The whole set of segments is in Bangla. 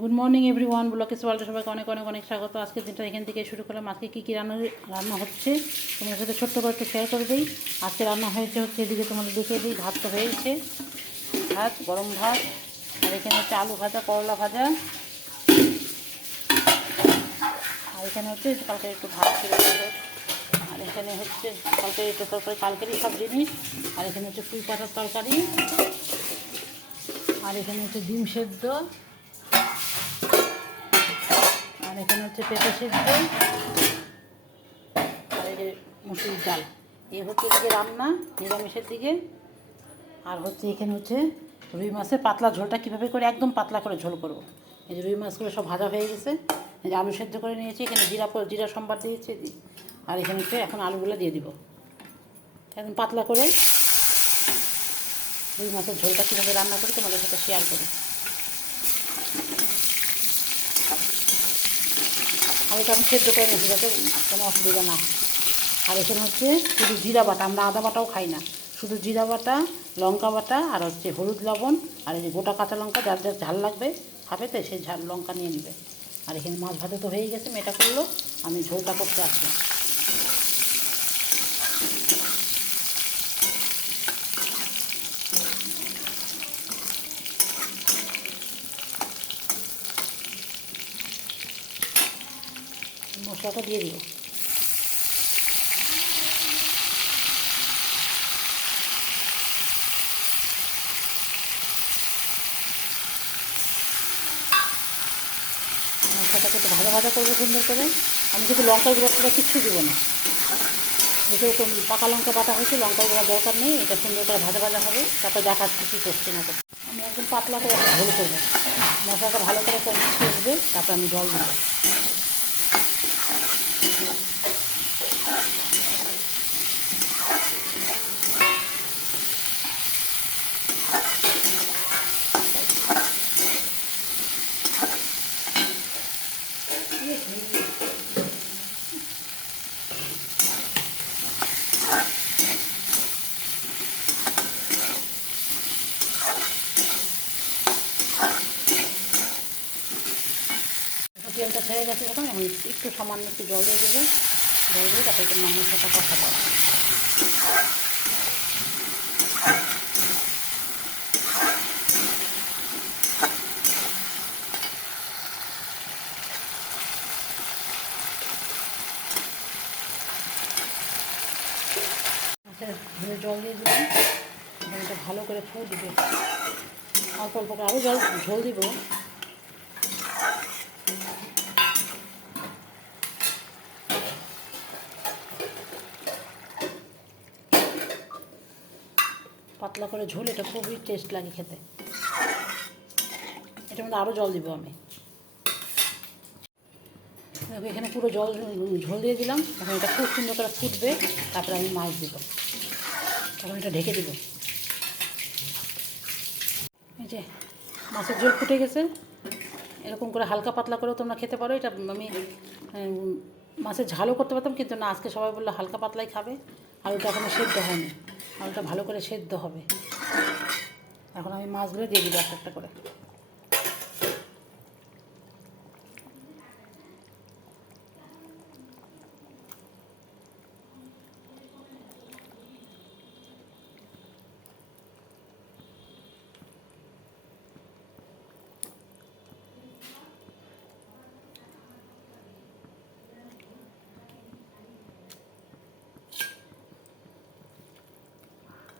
গুড মর্নিং এভরিওয়ান, ব্লকেস ওয়ার্ল্ডে সবাইকে অনেক অনেক অনেক স্বাগত। আজকের দিনটা এখান থেকে শুরু করলাম। আজকে কী কী রান্না হচ্ছে তোমাদের সাথে ছোট্ট করে একটু শেয়ার করে দিই। আজকে রান্না হচ্ছে এদিকে তোমাদের দেখিয়ে দিই। ভাত তো হয়েছে, ভাত গরম ভাত, আর এখানে হচ্ছে আলু ভাজা, করলা ভাজা, আর এখানে হচ্ছে কালকে একটু ভাত ছিল, আর এখানে হচ্ছে কালকে একটু তরকারি, কালকেরই সব জিনিস। আর এখানে হচ্ছে পুঁই পাতার তরকারি, আর এখানে হচ্ছে ডিম সেদ্ধ, আর এখানে হচ্ছে পেঁপে সেদ্ধ, আর এই যে মুসুরির ডাল। এই হচ্ছে এদিকে রান্না নিরামিষের দিকে। আর হচ্ছে এখানে হচ্ছে রুই মাছের পাতলা ঝোলটা কীভাবে করে একদম পাতলা করে ঝোল করব। এই যে রুই মাছগুলো সব ভাজা হয়ে গেছে, এই যে আলু সেদ্ধ করে নিয়েছি, এখানে জিরা সম্বার দিয়েছি, আর এখানে হচ্ছে এখন আলুগুলো দিয়ে দিব একদম পাতলা করে। রুই মাছের ঝোলটা কীভাবে রান্না করি তোমাদের সাথে শেয়ার করি। আমি তো আমি সেদ্ধ করে নিয়েছি যাতে কোনো অসুবিধা না হয়। আর এখানে হচ্ছে শুধু জিরা বাটা, আমরা আদা বাটাও খাই না, শুধু জিরা বাটা, লঙ্কা বাটা, আর হচ্ছে হলুদ লবণ, আর এই যে গোটা কাঁচা লঙ্কা, যার যার ঝাল লাগবে খাবে তো সেই ঝাল লঙ্কা নিয়ে নেবে। আর এখানে মাছ ভাজা তো হয়েই গেছে, মেয়েটা করলো, আমি ঝোলটা করতে আসলাম। মশলাটা দিয়ে দিব। মশলাটাকে একটু ভাজা ভাজা করবো সুন্দর করে। আমি কিন্তু লঙ্কার গুঁড়োটা কিচ্ছু দিব না, যেহেতু পাকা লঙ্কা বাটা হয়েছে, লঙ্কার গুঁড়া দরকার নেই। এটা সুন্দর করে ভাজা ভাজা হবে, তারপর দেখাচ্ছি কী করছি না করছি। আমি একদম পাতলা করে ঝোল করবো, মশলাটা ভালো করে কষবে, তারপর আমি জল দেবো। তেলটা ছেড়ে গেছে যখন, এখন একটু সামান্য একটু জল দিয়ে দেবো, জল দিয়ে তারপরে একটু মশলাটা কষাবো। আচ্ছা, জল দিয়ে দিলাম, এখন এটা ভালো করে ফুটবে। অল্প অল্প করে আরও ঝোল দিব। পাতলা করে ঝোল, এটা খুবই টেস্ট লাগে খেতে। এটার মধ্যে আরও জল দিব আমি। দেখো এখানে পুরো ঝোল দিয়ে দিলাম। এখন এটা খুব সুন্দর করে ফুটবে, তারপরে আমি মাছ দেব। তখন এটা ঢেকে দেব। এই যে মাছের ঝোল ফুটে গেছে। এরকম করে হালকা পাতলা করেও তোমরা খেতে পারো। এটা আমি মাছের ঝালও করতে পারতাম, কিন্তু না, আজকে সবাই বললো হালকা পাতলাই খাবে। আলুটা এখনও সেদ্ধ হয়নি, আলুটা ভালো করে সেদ্ধ হবে। এখন আমি মাছগুলো দিয়ে দিব একটা একটা করে।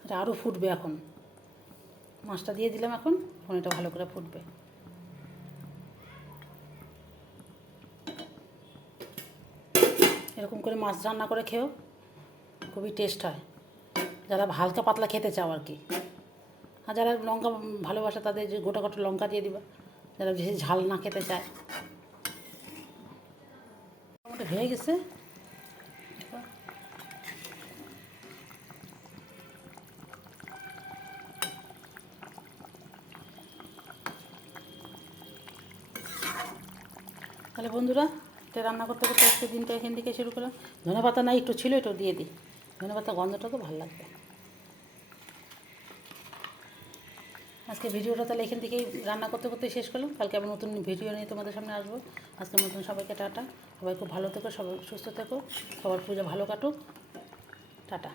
এটা আরও ফুটবে। এখন মাছটা দিয়ে দিলাম, এখন এটা ভালো করে ফুটবে। এরকম করে মাছ রান্না করে খেও, খুবই টেস্ট হয়। যারা হালকা পাতলা খেতে চাও আর কি। আর যারা লঙ্কা ভালোবাসে তাদের যে গোটা গোটা লঙ্কা দিয়ে দিবা, যারা বেশি ঝাল না খেতে চায়। মোটামুটি হয়ে গেছে। তাহলে বন্ধুরা, এটা রান্না করতে করতে আজকে দিনটা এখান থেকে শুরু করলাম। ধনেপাতা নাই, একটু ছিল, এটাও দিয়ে দিই। ধনেপাতা গন্ধটা তো ভালো লাগবে। আজকে ভিডিওটা তাহলে এখান থেকেই রান্না করতে করতে শেষ করলাম। কালকে আবার নতুন ভিডিও নিয়ে তোমাদের সামনে আসবো। আজকের মতন সবাইকে টাটা। সবাই খুব ভালো থেকো, সবাই সুস্থ থেকো, সবার পূজা ভালো কাটুক। টাটা।